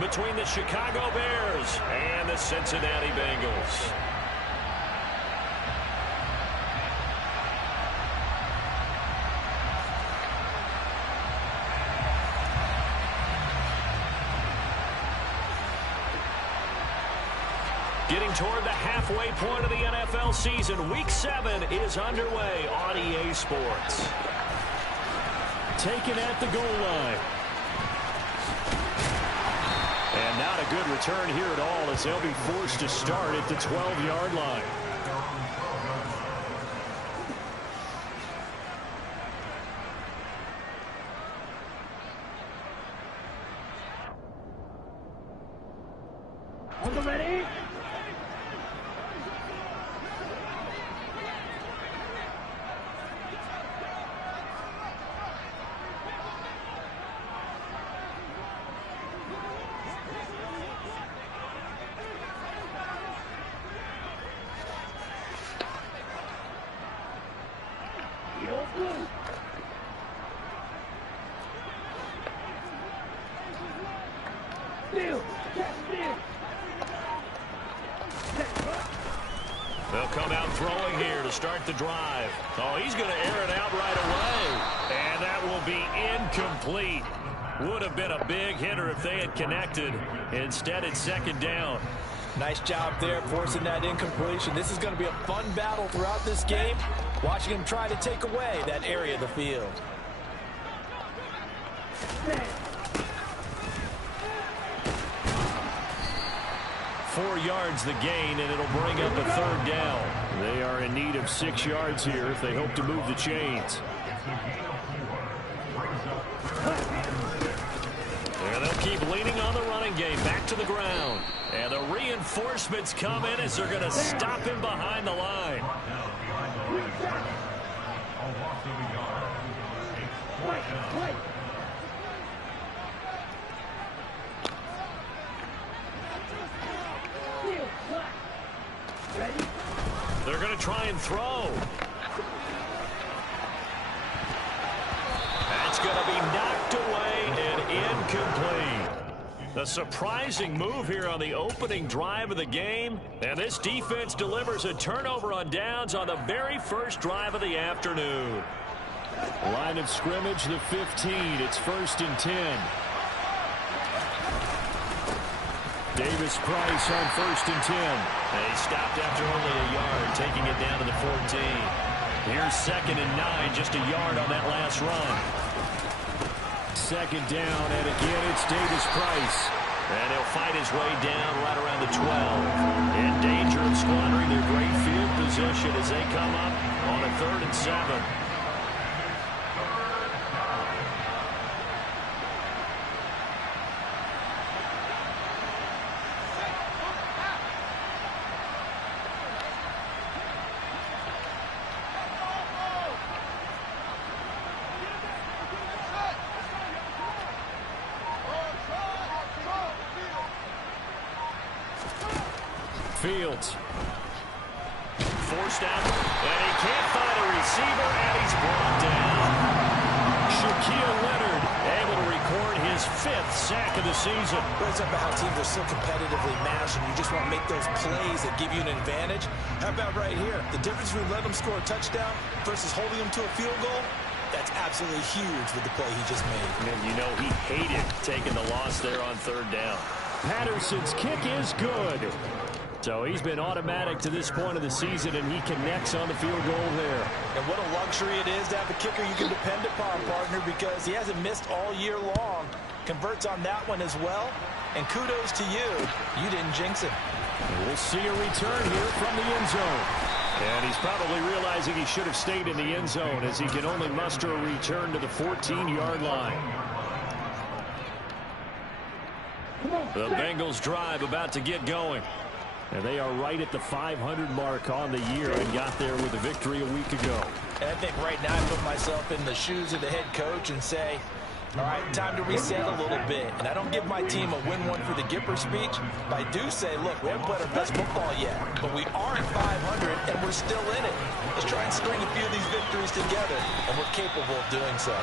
between the Chicago Bears and the Cincinnati Bengals. Getting toward the halfway point of the NFL season, Week 7 is underway on EA Sports. Taken at the goal line. And not a good return here at all as they'll be forced to start at the 12-yard line. On the ready? They'll come out throwing here to start the drive. Oh, he's going to air it out right away. And that will be incomplete. Would have been a big hitter if they had connected. Instead, it's second down. Nice job there forcing that incompletion. This is going to be a fun battle throughout this game. Watching him try to take away that area of the field. 4 yards the gain, and it'll bring up a third down. They are in need of 6 yards here if they hope to move the chains. And they'll keep leaning on the running game. Back to the ground. And the reinforcements come in as they're going to stop him behind the line. They're going to try and throw. That's going to be knocked away and incomplete. A surprising move here on the opening drive of the game. And this defense delivers a turnover on downs on the very first drive of the afternoon. Line of scrimmage, the 15. It's 1st and 10. Davis Price on 1st and 10. And he stopped after only a yard, taking it down to the 14. Here's 2nd and 9, just a yard on that last run. 2nd down, and again it's Davis Price. And he'll fight his way down right around the 12. In danger of squandering their great field position as they come up on a 3rd and 7. Fields. Forced out, and he can't find a receiver, and he's brought down. Shaquille Leonard able to record his 5th sack of the season. It's about how teams are so competitively matched, and you just want to make those plays that give you an advantage. How about right here? The difference between letting them score a touchdown versus holding them to a field goal, that's absolutely huge with the play he just made. And you know he hated taking the loss there on 3rd down. Patterson's kick is good. So he's been automatic to this point of the season, and he connects on the field goal there. And what a luxury it is to have a kicker you can depend upon, partner, because he hasn't missed all year long. Converts on that one as well. And kudos to you. You didn't jinx him. And we'll see a return here from the end zone. And he's probably realizing he should have stayed in the end zone as he can only muster a return to the 14-yard line. The Bengals drive about to get going. And they are right at the 500 mark on the year and got there with a victory a week ago. And I think right now I put myself in the shoes of the head coach and say, all right, time to reset a little bit. And I don't give my team a win one for the Gipper speech, but I do say, look, we haven't played our best football yet, but we are at 500 and we're still in it. Let's try and string a few of these victories together, and we're capable of doing so.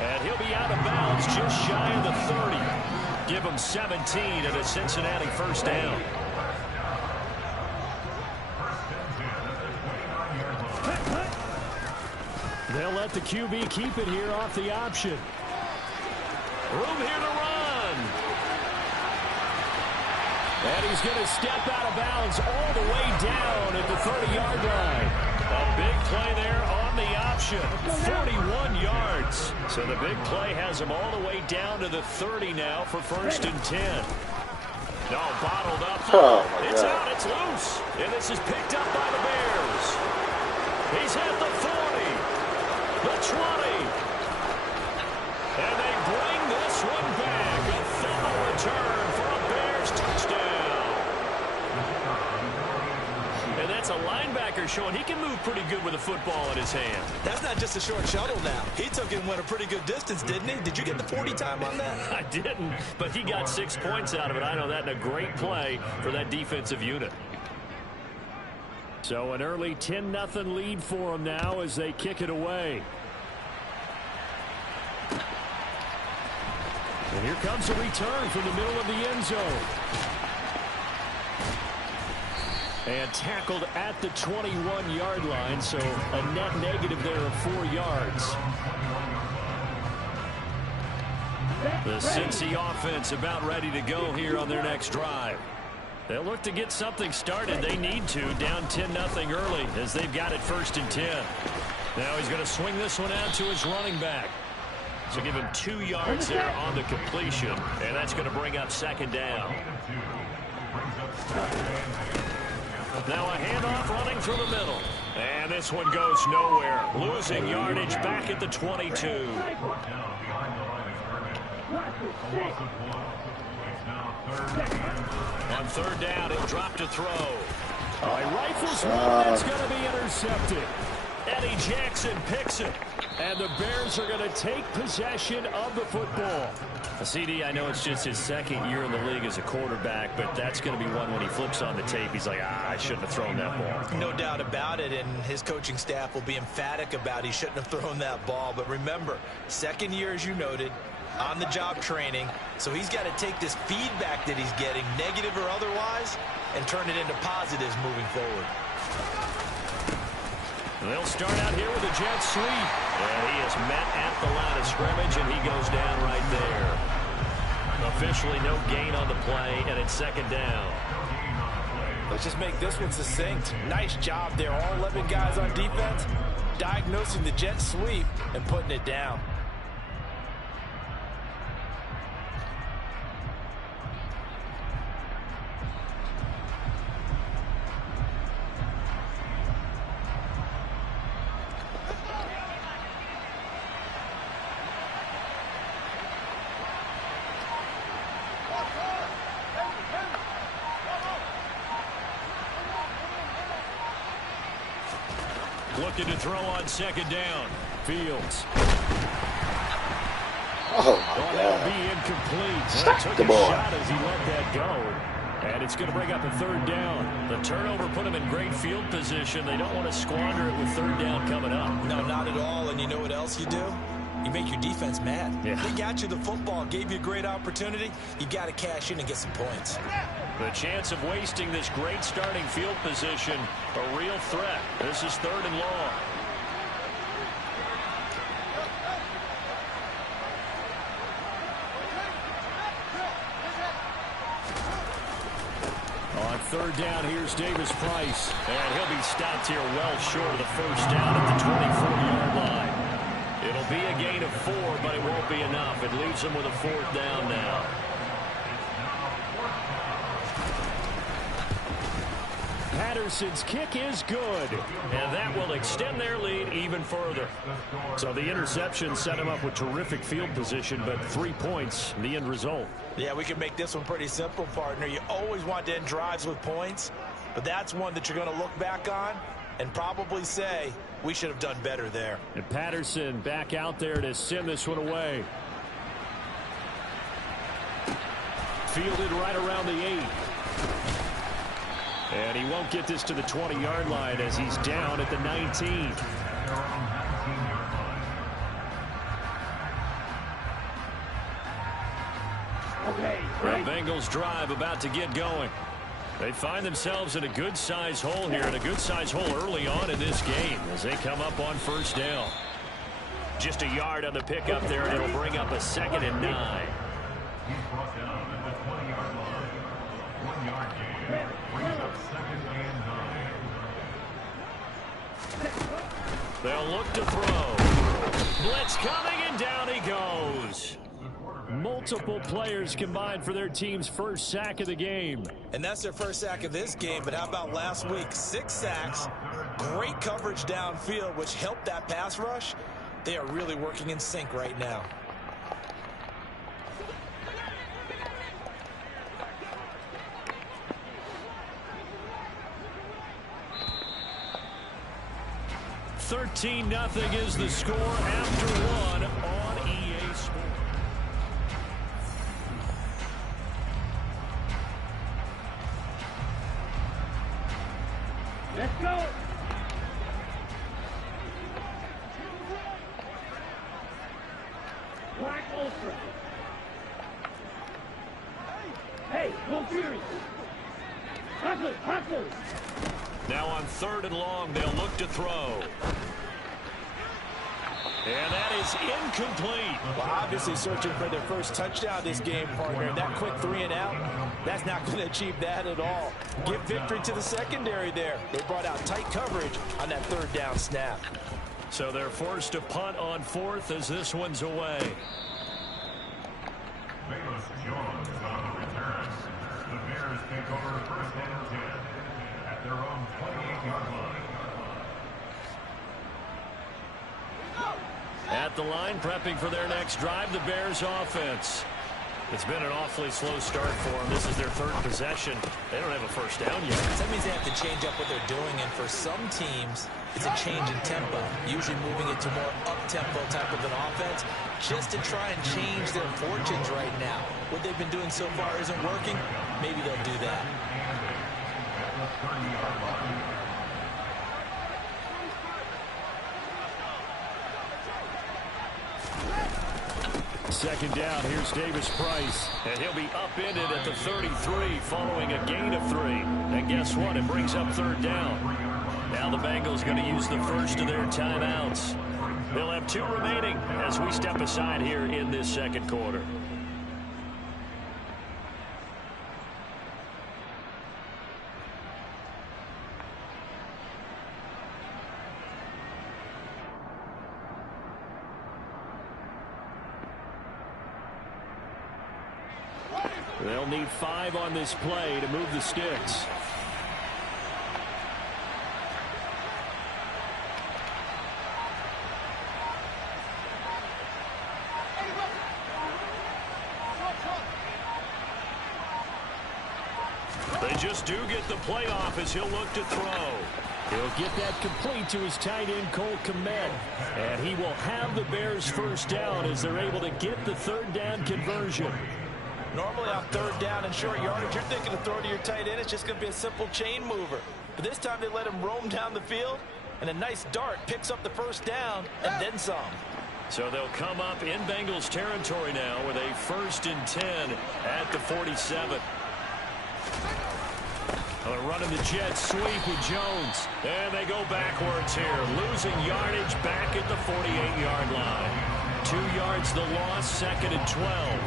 And he'll be out of bounds just shy of the 30. give them 17 and a Cincinnati first down. They'll let the QB keep it here off the option. Room here to run. And he's going to step out of bounds all the way down at the 30-yard line. A big play there on the option. 41 yards. So the big play has him all the way down to the 30 now for 1st and 10. No, bottled up. Oh, it's out. It's loose. And this is picked up by the Bears. He's at the 40. The 20. And they bring this one back. A thorough return for a Bears touchdown. And that's a linebacker showing he can move pretty good with a football in his hand. That's not just a short shuttle now. He took it and went a pretty good distance, didn't he? Did you get the 40 time on that? I didn't, but he got 6 points out of it. I know that, and a great play for that defensive unit. So an early 10-0 lead for them now as they kick it away. And here comes a return from the middle of the end zone. And tackled at the 21-yard line, so a net negative there of 4 yards. The Cincy offense about ready to go here on their next drive. They'll look to get something started. They need to, down 10-0 early as they've got it 1st and 10. Now he's going to swing this one out to his running back. So give him 2 yards there on the completion, and that's going to bring up 2nd down. Now a handoff running through the middle. And this one goes nowhere. Losing yardage back at the 22. On 3rd down, he'll drop to throw. Rifles one, that's going to be intercepted. Eddie Jackson picks it. And the Bears are going to take possession of the football. CD, I know it's just his 2nd year in the league as a quarterback, but that's going to be one when he flips on the tape. He's like, I shouldn't have thrown that ball. No doubt about it, and his coaching staff will be emphatic about he shouldn't have thrown that ball. But remember, 2nd year, as you noted, on-the-job training, so he's got to take this feedback that he's getting, negative or otherwise, and turn it into positives moving forward. They'll start out here with a jet sweep. And he is met at the line of scrimmage, and he goes down right there. Officially no gain on the play, and it's 2nd down. Let's just make this one succinct. Nice job there. All 11 guys on defense diagnosing the jet sweep and putting it down. Looking to throw on 2nd down. Fields. Oh, my That'll God. be incomplete. Stop Took the a ball. shot as he let that go. And it's going to bring up a 3rd down. The turnover put him in great field position. They don't want to squander it with 3rd down coming up. No, not at all. And you know what else you do? You make your defense mad. Yeah. They got you the football, gave you a great opportunity. You got to cash in and get some points. The chance of wasting this great starting field position, a real threat. This is 3rd and long. On 3rd down, here's Davis Price. And he'll be stopped here well short of the 1st down at the 24-yard line. It'll be a gain of 4, but it won't be enough. It leaves them with a 4th down now. Patterson's kick is good. And that will extend their lead even further. So the interception set him up with terrific field position, but 3 points, the end result. Yeah, we can make this one pretty simple, partner. You always want to end drives with points, but that's one that you're going to look back on and probably say, we should have done better there. And Patterson back out there to send this one away. Fielded right around the 8. And he won't get this to the 20-yard line as he's down at the 19. Okay. The Bengals drive about to get going. They find themselves in a good-sized hole here, and a good-sized hole early on in this game as they come up on first down. Just a yard on the pickup there, and it'll bring up a 2nd and 9. He's brought down at the 20-yard line. 1-yard gain. Brings up 2nd and 9. They'll look to throw. Blitz coming, and down he goes. Multiple players combined for their team's first sack of the game. And that's their first sack of this game, but how about last week? 6 sacks, great coverage downfield, which helped that pass rush. They are really working in sync right now. $13-0 is the score after 1 on EA Sports. Let's go. Black Ultra. Hey, go Fury. Hustle, hustle. Now on 3rd and long, they'll look to throw. And that is incomplete. Well, obviously searching for their first touchdown this game, partner. That quick 3 and out, that's not going to achieve that at all. Give victory to the secondary there. They brought out tight coverage on that 3rd down snap. So they're forced to punt on 4th as this one's away. Bayless Jones on the return. The Bears take over 1st and 10 at their own 28-yard line. At the line, prepping for their next drive, the Bears offense. It's been an awfully slow start for them. This is their 3rd possession. They don't have a first down yet. That means they have to change up what they're doing, and for some teams, it's a change in tempo, usually moving it to more up-tempo type of an offense, just to try and change their fortunes right now. What they've been doing so far isn't working. Maybe they'll do that. At the 30-yard line. Second down, here's Davis Price. And he'll be upended at the 33 following a gain of 3. And guess what? It brings up 3rd down. Now the Bengals going to use the first of their timeouts. They'll have 2 remaining as we step aside here in this 2nd quarter. They'll need 5 on this play to move the sticks. They just do get the playoff as he'll look to throw. He'll get that complete to his tight end, Cole Kmet. And he will have the Bears first down as they're able to get the 3rd down conversion. Normally on 3rd down and short yardage, you're thinking to throw to your tight end. It's just going to be a simple chain mover. But this time they let him roam down the field, and a nice dart picks up the first down and then some. So they'll come up in Bengals territory now with a 1st and 10 at the 47. They're running the jet sweep with Jones. And they go backwards here, losing yardage back at the 48-yard line. 2 yards the loss, 2nd and 12.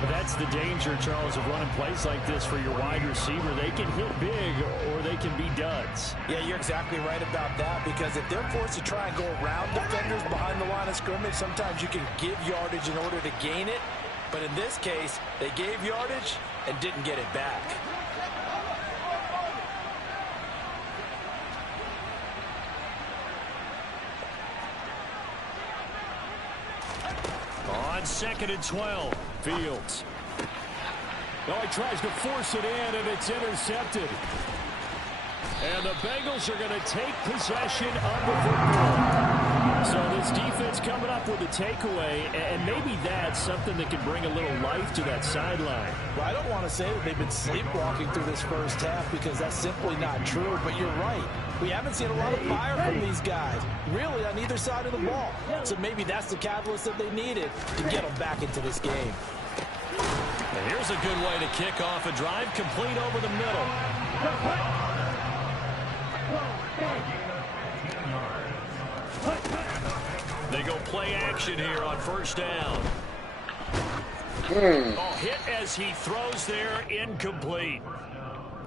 But that's the danger, Charles, of running plays like this for your wide receiver. They can hit big or they can be duds. Yeah, you're exactly right about that, because if they're forced to try and go around defenders behind the line of scrimmage, sometimes you can give yardage in order to gain it. But in this case, they gave yardage and didn't get it back. On 2nd and 12. Fields. Oh, he tries to force it in, and it's intercepted. And the Bengals are going to take possession of the football. So this defense coming up with a takeaway, and maybe that's something that can bring a little life to that sideline. Well, I don't want to say that they've been sleepwalking through this first half, because that's simply not true, but you're right. We haven't seen a lot of fire from these guys, really, on either side of the ball. So maybe that's the catalyst that they needed to get them back into this game. And here's a good way to kick off a drive, complete over the middle. They go play action here on first down. Oh, hit as he throws there, incomplete.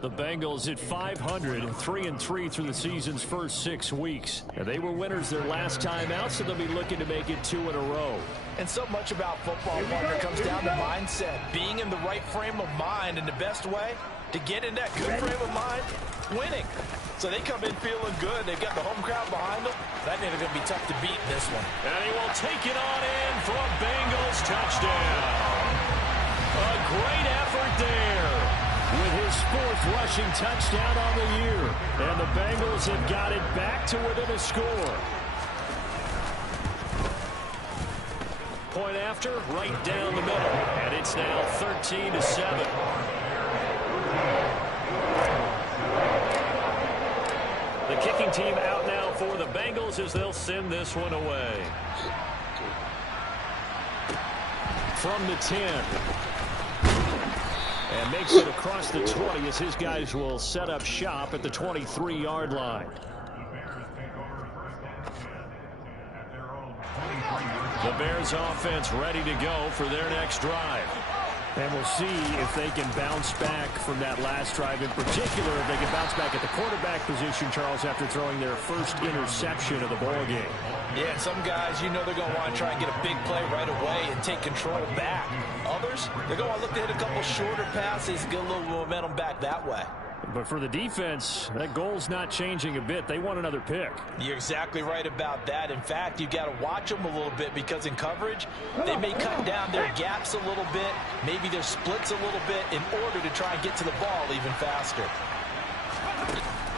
The Bengals at 500, 3-3 through the season's first 6 weeks. And they were winners their last time out, so they'll be looking to make it 2 in a row. And so much about football, partner, comes down to mindset. Being in the right frame of mind, and the best way to get in that good frame of mind, winning. So they come in feeling good. They've got the home crowd behind them. That means they're going to be tough to beat in this one. And he will take it on in for a Bengals touchdown. A great effort there. With his 4th rushing touchdown on the year. And the Bengals have got it back to within a score. Point after, right down the middle. And it's now 13-7. The kicking team out now for the Bengals as they'll send this one away. From the 10. And makes it across the 20 as his guys will set up shop at the 23-yard line. The Bears offense ready to go for their next drive. And we'll see if they can bounce back from that last drive. In particular, if they can bounce back at the quarterback position, Charles, after throwing their first interception of the ball game. Yeah, some guys, you know they're going to want to try and get a big play right away and take control back. Others, they're going to look to hit a couple shorter passes, get a little momentum back that way. But for the defense, that goal's not changing a bit. They want another pick. You're exactly right about that. In fact, you've got to watch them a little bit because in coverage, they may cut down their gaps a little bit, maybe their splits a little bit in order to try and get to the ball even faster.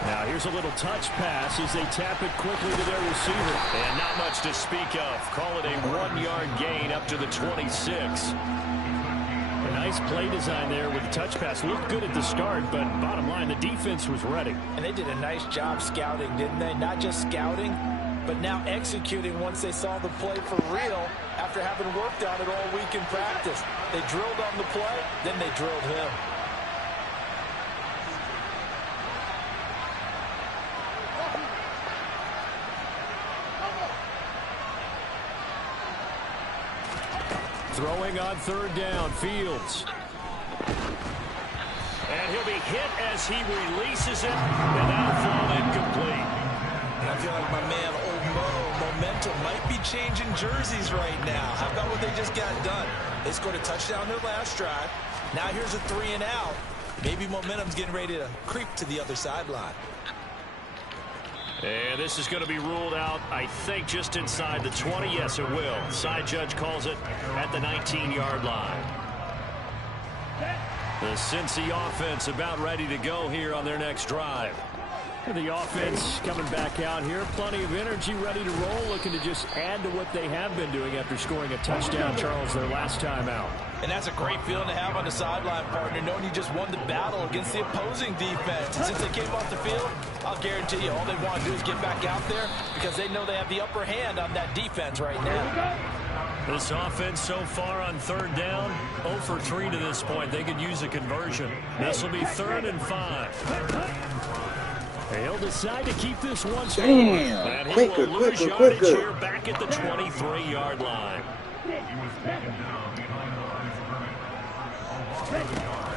Now here's a little touch pass as they tap it quickly to their receiver. And not much to speak of. Call it a 1-yard gain up to the 26. A nice play design there with the touch pass. Looked good at the start, but bottom line, the defense was ready. And they did a nice job scouting, didn't they? Not just scouting, but now executing once they saw the play for real after having worked on it all week in practice. They drilled on the play, then they drilled him. Throwing on 3rd down, Fields. And he'll be hit as he releases it, and that'll fall incomplete. And I feel like my man, Old Mo, momentum might be changing jerseys right now. How about what they just got done? They scored a touchdown their last drive. Now here's a 3 and out. Maybe momentum's getting ready to creep to the other sideline. And this is going to be ruled out, I think, just inside the 20. Yes, it will. Side judge calls it at the 19-yard line. The Cincy offense about ready to go here on their next drive. And the offense coming back out here. Plenty of energy, ready to roll, looking to just add to what they have been doing after scoring a touchdown, Charles, their last time out. And that's a great feeling to have on the sideline, partner, knowing you just won the battle against the opposing defense. And since they came off the field, I'll guarantee you all they want to do is get back out there because they know they have the upper hand on that defense right now. This offense so far on 3rd down, 0 for 3 to this point. They could use a conversion. This will be 3rd and 5. He'll decide to keep this one. Damn! Quicker. Here back at the 23-yard line.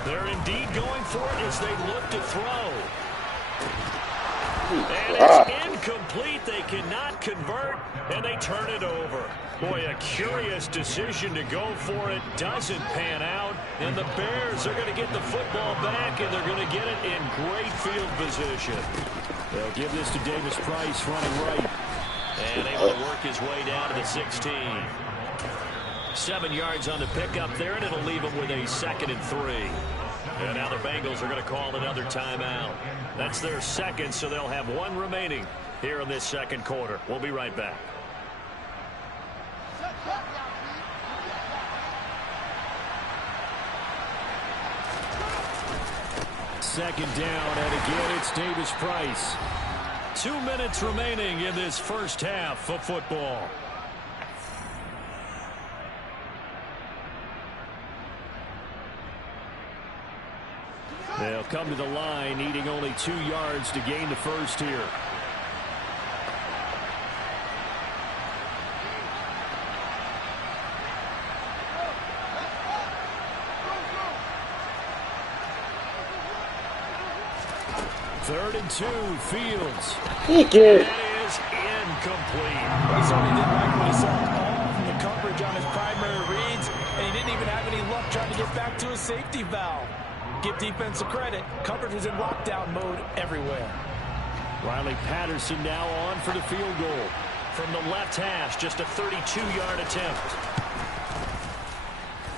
They're indeed going for it as they look to throw. And it's incomplete. They cannot convert, and they turn it over. Boy, a curious decision to go for it. Doesn't pan out, and the Bears are going to get the football back, and they're going to get it in great field position. They'll give this to Davis Price running right. And able to work his way down to the 16. 7 yards on the pickup there, and it'll leave him with a 2nd and 3. And now the Bengals are going to call another timeout. That's their second, so they'll have 1 remaining here in this 2nd quarter. We'll be right back. Second down, and again it's Davis Price. 2 minutes remaining in this first half of football. They'll come to the line, needing only 2 yards to gain the first here. Third and 2, Fields. Thank you. That is incomplete. He certainly didn't like what he saw all from the coverage on his primary reads, and he didn't even have any luck trying to get back to his safety valve. Give defense credit. Coverage was in lockdown mode everywhere. Riley Patterson now on for the field goal. From the left hash, just a 32-yard attempt.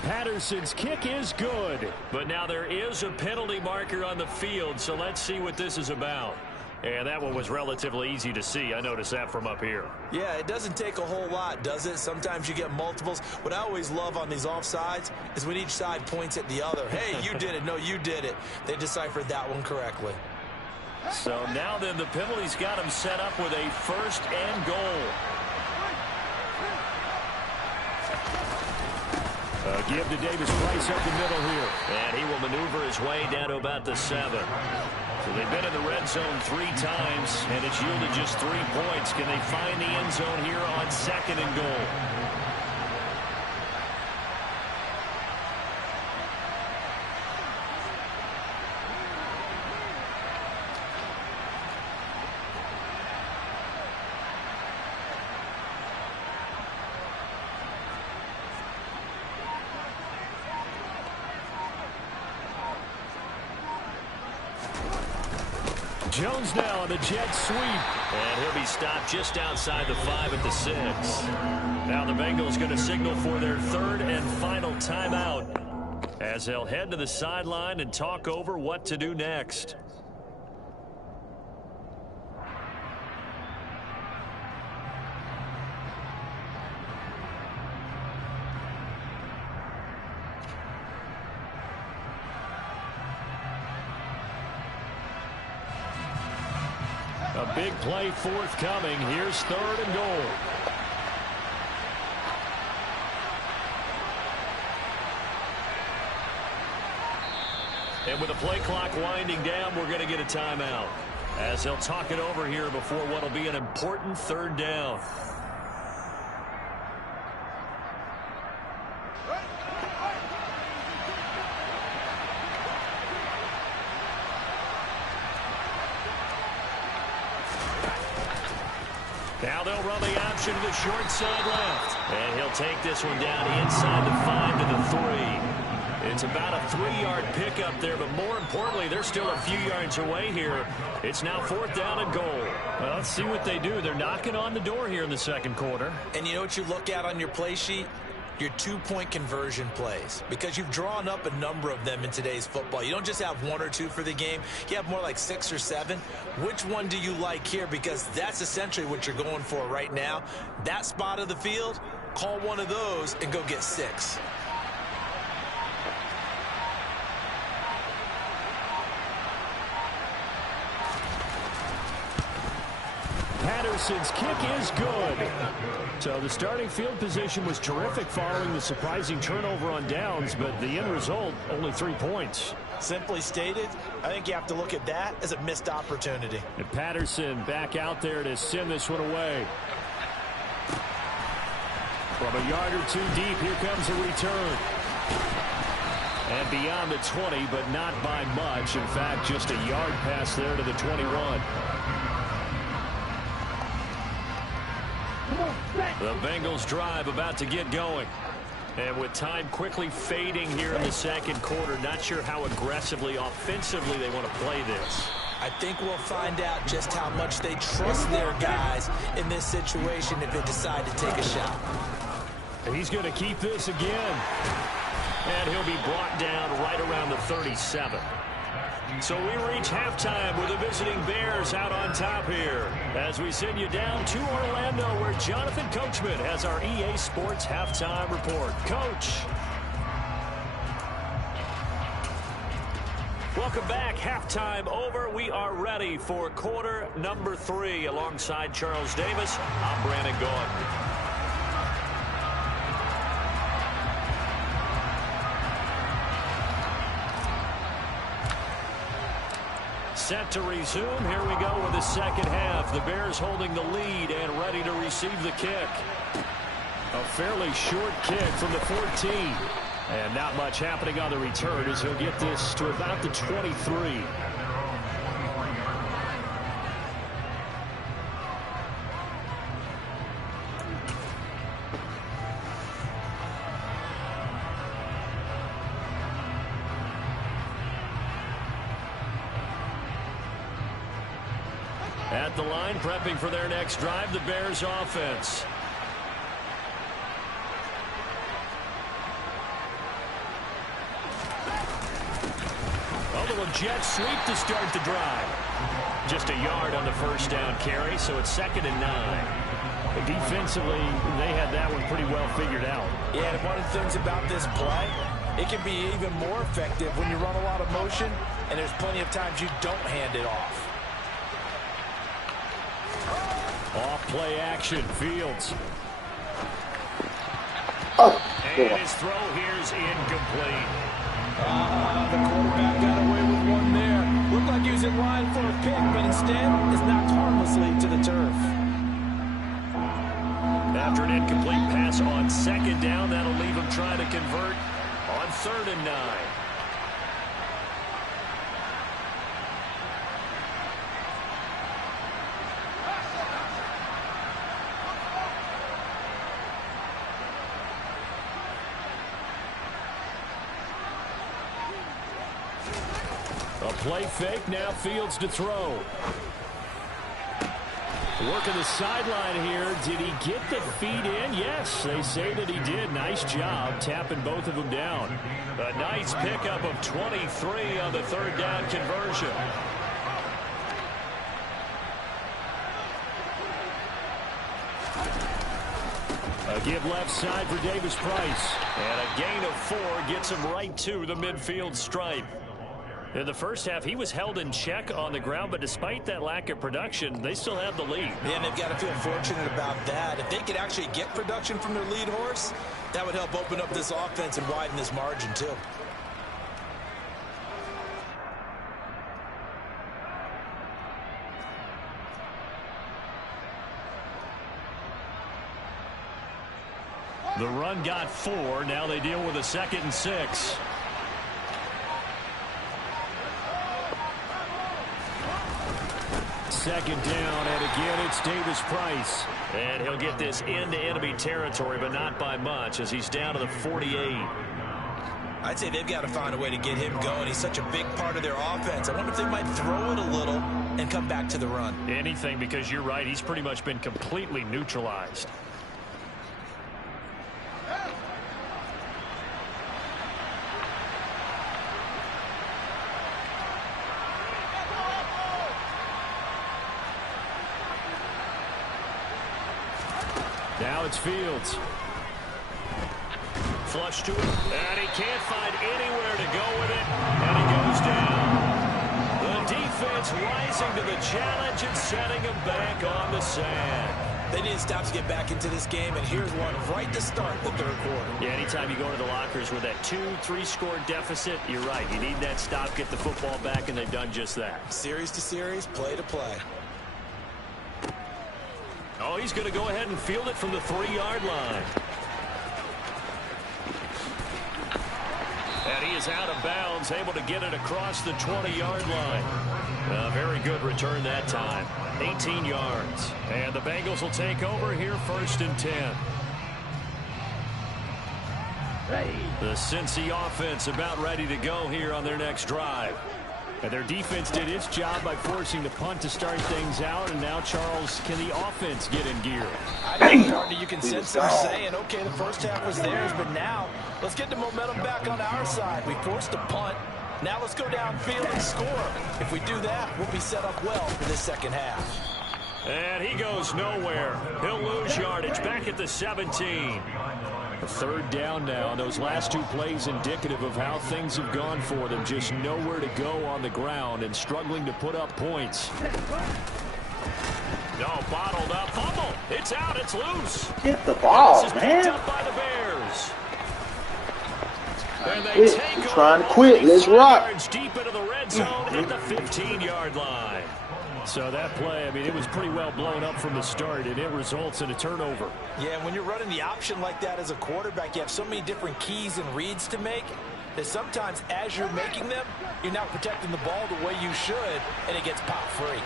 Patterson's kick is good. But now there is a penalty marker on the field, so let's see what this is about. And that one was relatively easy to see. I noticed that from up here. Yeah, it doesn't take a whole lot, does it? Sometimes you get multiples. What I always love on these offsides is when each side points at the other. Hey, you did it. No, you did it. They deciphered that one correctly. So now then the penalty's got him set up with a first and goal. Give to Davis Price up the middle here. And he will maneuver his way down to about the 7. So they've been in the red zone 3 times, and it's yielded just 3 points. Can they find the end zone here on 2nd and goal? Jones now on the jet sweep. And he'll be stopped just outside the 5 at the 6. Now the Bengals going to signal for their 3rd and final timeout as they'll head to the sideline and talk over what to do next. A big play forthcoming. Here's 3rd and goal. And with the play clock winding down, we're going to get a timeout as they'll talk it over here before what will be an important 3rd down. Now they'll run the option to the short side left. And he'll take this one down inside the 5 to the 3. It's about a 3-yard pickup there, but more importantly, they're still a few yards away here. It's now 4th down and goal. Well, let's see what they do. They're knocking on the door here in the 2nd quarter. And you know what you look at on your play sheet? Your 2-point conversion plays, because you've drawn up a number of them in today's football. You don't just have 1 or 2 for the game. You have more like 6 or 7. Which one do you like here? Because that's essentially what you're going for right now. That spot of the field, call one of those and go get 6. Patterson's kick is good. So the starting field position was terrific following the surprising turnover on downs, but the end result, only 3 points. Simply stated, I think you have to look at that as a missed opportunity. And Patterson back out there to send this one away. From a yard or 2 deep, here comes a return. And beyond the 20, but not by much. In fact, just a yard pass there to the 21. The Bengals drive about to get going. And with time quickly fading here in the 2nd quarter, not sure how aggressively, offensively they want to play this. I think we'll find out just how much they trust their guys in this situation if they decide to take a shot. And he's going to keep this again. And he'll be brought down right around the 37. So we reach halftime with the visiting Bears out on top here as we send you down to Orlando where Jonathan Coachman has our EA Sports halftime report. Coach. Welcome back. Halftime over. We are ready for quarter number 3 alongside Charles Davis. I'm Brandon Gaudin. set to resume. Here we go with the second half. The Bears holding the lead and ready to receive the kick. A fairly short kick from the 14. And not much happening on the return as he'll get this to about the 23. At the line, prepping for their next drive, the Bears offense. A little jet sweep to start the drive. Just a yard on the first down carry, so it's 2nd and 9. Defensively, they had that one pretty well figured out. Yeah, and one of the things about this play, it can be even more effective when you run a lot of motion, and there's plenty of times you don't hand it off. Off play action, Fields. And his throw here's incomplete. The quarterback got away with one there. Looked like he was in line for a pick, but instead is knocked harmlessly to the turf. After an incomplete pass on 2nd down, that'll leave him trying to convert on 3rd and 9. A play fake, now Fields to throw. Working the sideline here. Did he get the feet in? Yes, they say that he did. Nice job tapping both of them down. A nice pickup of 23 on the 3rd down conversion. A give left side for Davis Price. And a gain of 4 gets him right to the midfield stripe. In the first half, he was held in check on the ground, but despite that lack of production, they still have the lead. Yeah, and they've got to feel fortunate about that. If they could actually get production from their lead horse, that would help open up this offense and widen this margin, too. The run got 4. Now they deal with a 2nd and 6. Second down, and again it's Davis Price. And he'll get this into enemy territory, but not by much, as he's down to the 48. I'd say they've got to find a way to get him going. He's such a big part of their offense. I wonder if they might throw it a little and come back to the run. Anything, because you're right, he's pretty much been completely neutralized. Now it's Fields. Flush to it, and he can't find anywhere to go with it, and he goes down. The defense rising to the challenge and setting him back on the sand. They need to stop to get back into this game, and here's one right to start the 3rd quarter. Yeah, anytime you go to the lockers with that 2-3 score deficit, you're right. You need that stop, get the football back, and they've done just that. Series to series, play to play. Oh, he's going to go ahead and field it from the 3-yard line. And he is out of bounds, able to get it across the 20-yard line. A very good return that time. 18 yards. And the Bengals will take over here 1st and 10. The Cincy offense about ready to go here on their next drive. And their defense did its job by forcing the punt to start things out. And now, Charles, can the offense get in gear? I think, Gardner, you can sense them saying, okay, the first half was theirs, but now let's get the momentum back on our side. We forced a punt. Now let's go downfield and score. If we do that, we'll be set up well for this second half. And he goes nowhere. He'll lose yardage back at the 17. A 3rd down now. Those last 2 plays indicative of how things have gone for them. Just nowhere to go on the ground and struggling to put up points. No, bottled up. Fumble. It's out. It's loose. Get the ball, This is man. picked up by the Bears. And they Quit. take Trying to over quit. Let's 5 rock. yards deep into the red end zone at the 15-yard line. So that play, I mean, it was pretty well blown up from the start, and it results in a turnover. Yeah, when you're running the option like that as a quarterback, you have so many different keys and reads to make that sometimes as you're making them, you're not protecting the ball the way you should, and it gets popped free.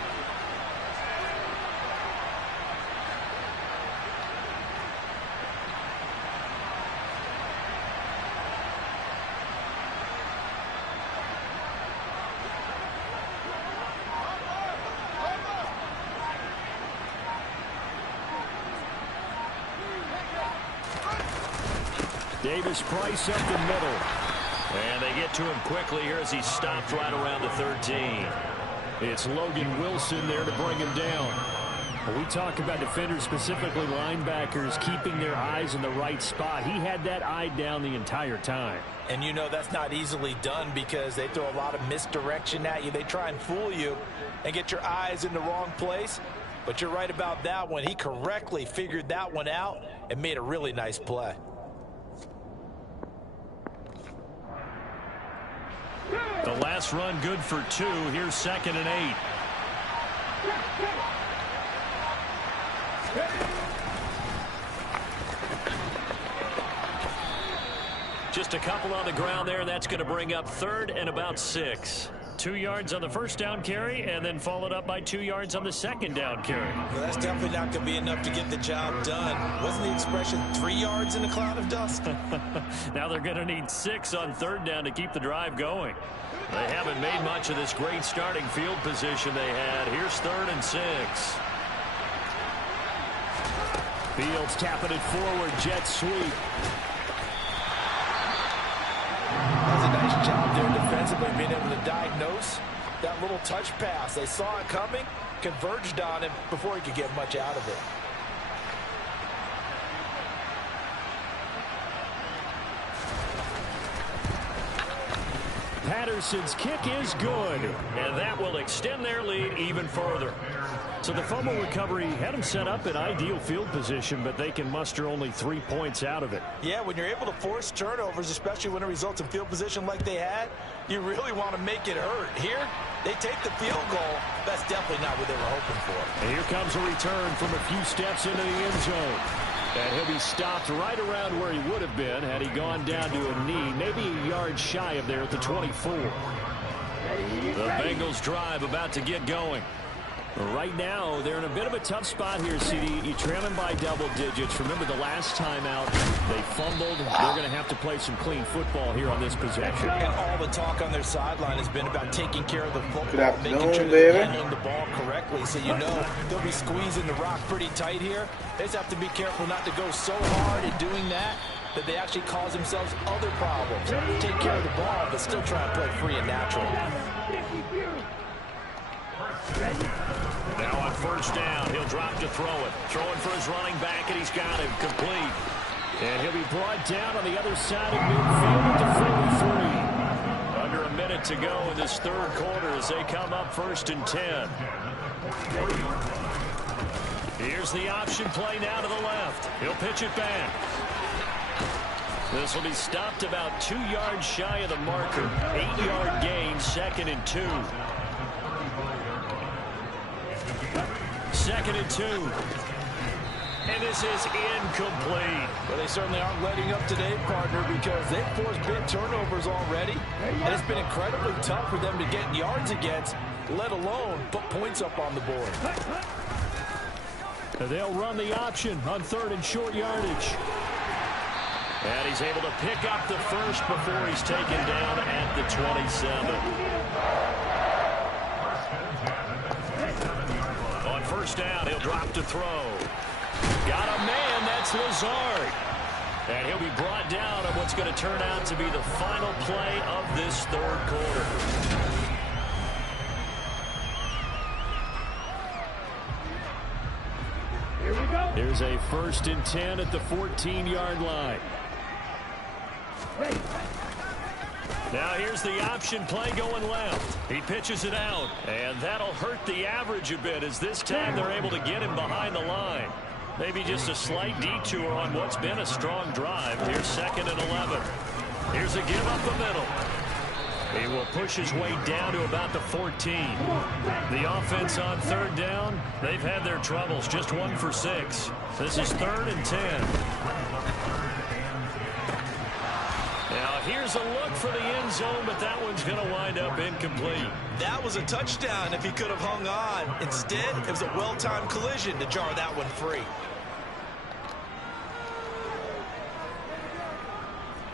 Davis-Price up the middle. And they get to him quickly here as he's stopped right around the 13. It's Logan Wilson there to bring him down. When we talk about defenders, specifically linebackers, keeping their eyes in the right spot, he had that eye down the entire time. And you know that's not easily done because they throw a lot of misdirection at you. They try and fool you and get your eyes in the wrong place. But you're right about that one. He correctly figured that one out and made a really nice play. The last run good for 2. Here's 2nd and 8. Just a couple on the ground there, and that's going to bring up 3rd and about 6. 2 yards on the first down carry, and then followed up by 2 yards on the second down carry. Well, that's definitely not going to be enough to get the job done. Wasn't the expression 3 yards in a cloud of dust? Now they're going to need 6 on 3rd down to keep the drive going. They haven't made much of this great starting field position they had. Here's 3rd and 6. Fields tapping it forward, jet sweep. That's a nice job there defensively, being able to diagnose that little touch pass. They saw it coming, converged on him before he could get much out of it. Patterson's kick is good. And that will extend their lead even further. So the fumble recovery had them set up in ideal field position, but they can muster only 3 points out of it. Yeah, when you're able to force turnovers, especially when it results in field position like they had, you really want to make it hurt. Here, they take the field goal. That's definitely not what they were hoping for. And here comes a return from a few steps into the end zone. And he'll be stopped right around where he would have been had he gone down to a knee, maybe a yard shy of there at the 24. The Bengals drive about to get going. Right now, they're in a bit of a tough spot here, CD. You trail them by double digits. Remember the last time out, they fumbled. They're going to have to play some clean football here on this possession. And all the talk on their sideline has been about taking care of the football, Good afternoon, making sure they're David. handling the ball correctly. So you know they'll be squeezing the rock pretty tight here. They just have to be careful not to go so hard in doing that they actually cause themselves other problems. Take care of the ball, but still try and play free and natural. Now on first down, he'll drop to throw it. Throwing for his running back, and he's got him complete. And he'll be brought down on the other side of midfield at the 43. Under a minute to go in this third quarter as they come up 1st and 10. Here's the option play now to the left. He'll pitch it back. This will be stopped about 2 yards shy of the marker. 8-yard gain, 2nd and 2. 2nd and 2. And this is incomplete. Well, they certainly aren't letting up today, partner, because they've forced big turnovers already. And it's been incredibly tough for them to get yards against, let alone put points up on the board. They'll run the option on 3rd and short yardage. And he's able to pick up the first before he's taken down at the 27. On first down, he'll drop to throw. Got a man, that's Lazard. And he'll be brought down on what's going to turn out to be the final play of this third quarter. Here's a 1st and 10 at the 14-yard line. Now here's the option play going left. He pitches it out, and that'll hurt the average a bit as this time they're able to get him behind the line. Maybe just a slight detour on what's been a strong drive. Here's 2nd and 11. Here's a give up the middle. He will push his way down to about the 14. The offense on third down, they've had their troubles. Just 1 for 6. This is 3rd and 10. Now here's a look for the end zone, but that one's going to wind up incomplete. That was a touchdown if he could have hung on. Instead, it was a well-timed collision to jar that one free.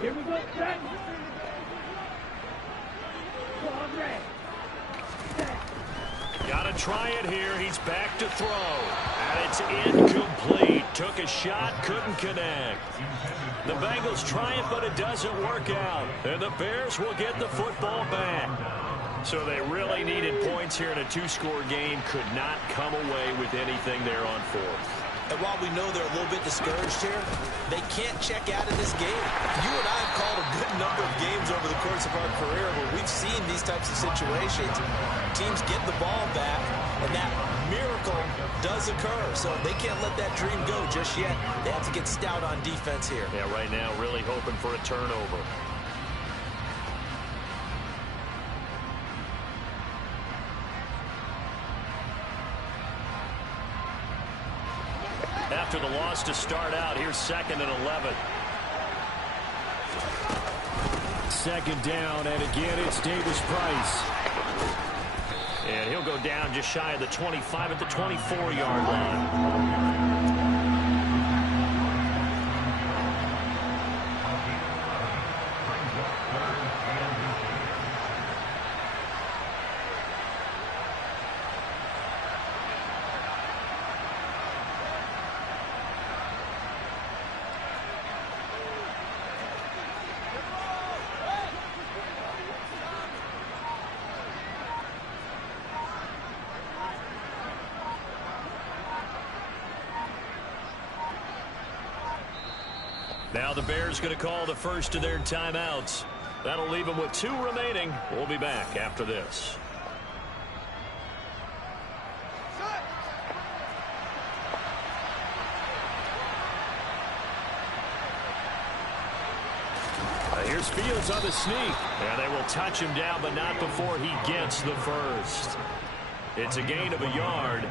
Here we go, set. Got to try it here. He's back to throw. And it's incomplete. Took a shot, couldn't connect. The Bengals try it, but it doesn't work out. And the Bears will get the football back. So they really needed points here in a 2-score game. Could not come away with anything there on 4th. And while we know they're a little bit discouraged here, they can't check out of this game. You and I have called a good number of games over the course of our career where we've seen these types of situations. Teams get the ball back, and that miracle does occur. So they can't let that dream go just yet. They have to get stout on defense here. Yeah, right now really hoping for a turnover. After the loss to start out, here's 2nd and 11. 2nd down, and again it's Davis Price. And he'll go down just shy of the 25 at the 24-yard line. Now the Bears going to call the first of their timeouts. That'll leave them with 2 remaining. We'll be back after this. Here's Fields on the sneak. And they will touch him down, but not before he gets the first. It's a gain of a yard.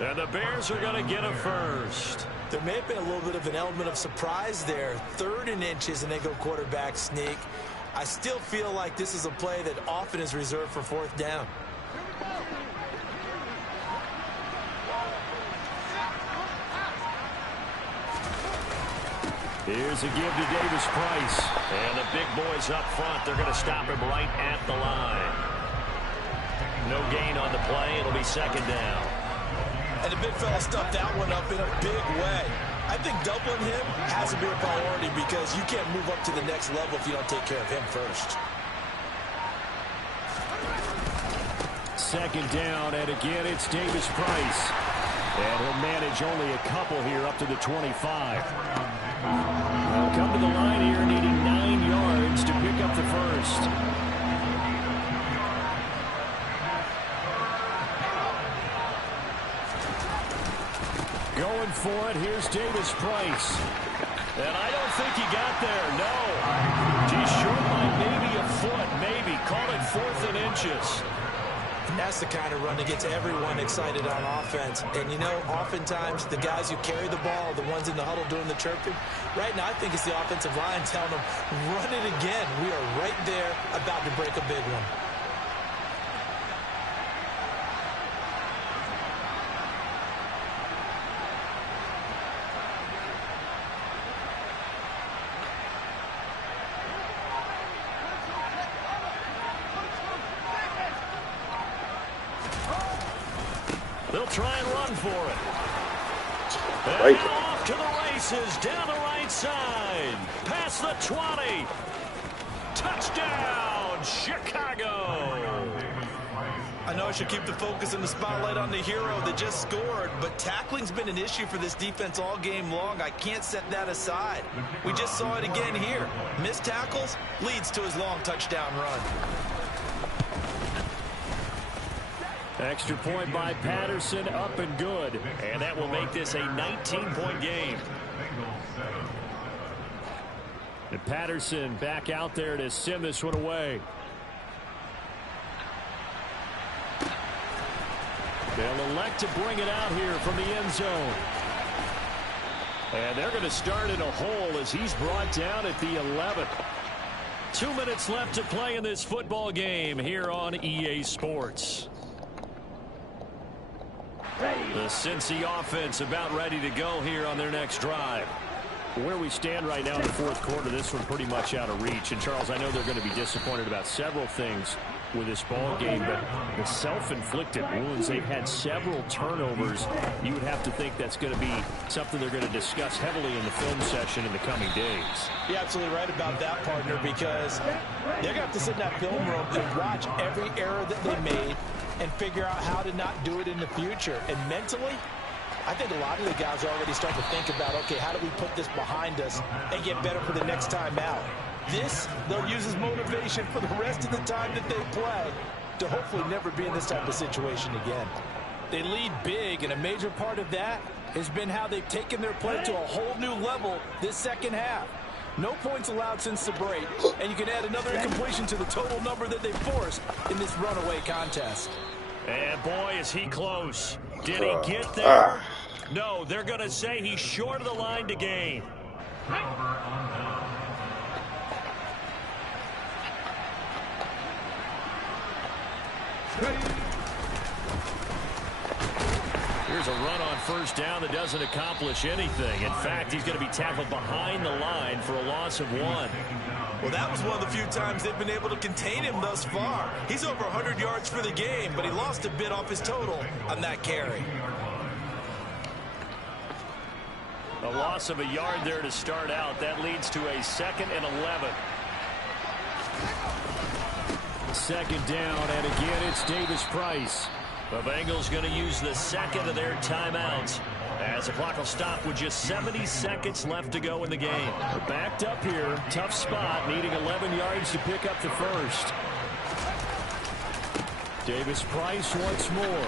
And the Bears are going to get a first. There may have been a little bit of an element of surprise there. 3rd and inches, and they go quarterback sneak. I still feel like this is a play that often is reserved for 4th down. Here's a give to Davis Price. And the big boys up front, they're going to stop him right at the line. No gain on the play. It'll be 2nd down. And the big fella stuffed that one up in a big way. I think doubling him has to be a priority because you can't move up to the next level if you don't take care of him first. 2nd down, and again it's Davis Price. And he'll manage only a couple here up to the 25. They'll come to the line here needing 9 yards to pick up the first. Going for it, here's Davis Price. And I don't think he got there, no. He's short by maybe a foot, maybe. Call it 4th and inches. That's the kind of run that gets everyone excited on offense. And, you know, oftentimes the guys who carry the ball, the ones in the huddle doing the chirping, right now I think it's the offensive line telling them, run it again. We are right there about to break a big one. They'll try and run for it. And off to the races down the right side. Past the 20. Touchdown, Chicago. I know I should keep the focus and the spotlight on the hero that just scored, but tackling's been an issue for this defense all game long. I can't set that aside. We just saw it again here. Missed tackles leads to his long touchdown run. Extra point by Patterson, up and good. And that will make this a 19-point game. And Patterson back out there to send this one away. They'll elect to bring it out here from the end zone. And they're going to start in a hole as he's brought down at the 11. 2 minutes left to play in this football game here on EA Sports. The Cincy offense about ready to go here on their next drive. Where we stand right now in the fourth quarter, this one pretty much out of reach. And, Charles, I know they're going to be disappointed about several things with this ball game, but the self-inflicted wounds, they've had several turnovers. You would have to think that's going to be something they're going to discuss heavily in the film session in the coming days. You're absolutely right about that, partner, because they're going to have to sit in that film room and watch every error that they made and figure out how to not do it in the future. And mentally, I think a lot of the guys are already starting to think about, okay, how do we put this behind us and get better for the next time out? This, they'll use as motivation for the rest of the time that they play to hopefully never be in this type of situation again. They lead big, and a major part of that has been how they've taken their play to a whole new level this second half. No points allowed since the break, and you can add another incompletion to the total number that they forced in this runaway contest. And boy, is he close. Did he get there? No, they're going to say he's short of the line to gain. Here's a run on first down that doesn't accomplish anything. In fact, he's going to be tackled behind the line for a loss of 1. Well, that was one of the few times they've been able to contain him thus far. He's over 100 yards for the game, but he lost a bit off his total on that carry. A loss of a yard there to start out. That leads to a 2nd and 11. Second down, and again it's Davis Price. The Bengals going to use the second of their timeouts as the clock will stop with just 70 seconds left to go in the game. They're backed up here. Tough spot, needing 11 yards to pick up the first. Davis Price once more.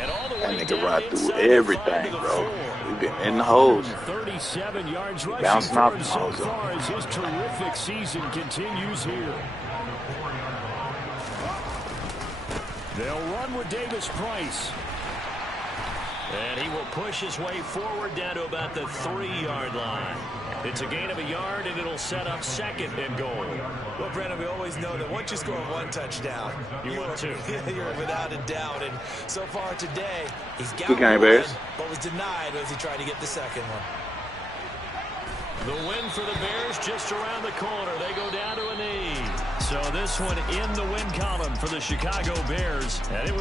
And all the That way nigga down ride through inside everything, the bro. 4. We've been in the holes. 37 yards rushing Bouncing for off him the so holes. far as his terrific season continues here. They'll run with Davis Price. And he will push his way forward down to about the 3-yard line. It's a gain of a yard, and it'll set up 2nd and goal. Well, Brandon, we always know that once you score one touchdown, You want two. You're without a doubt. And so far today, he's got Good game, one, Bears. but was denied as he tried to get the second one. The win for the Bears just around the corner. They go down to a knee. So this one in the win column for the Chicago Bears. And it was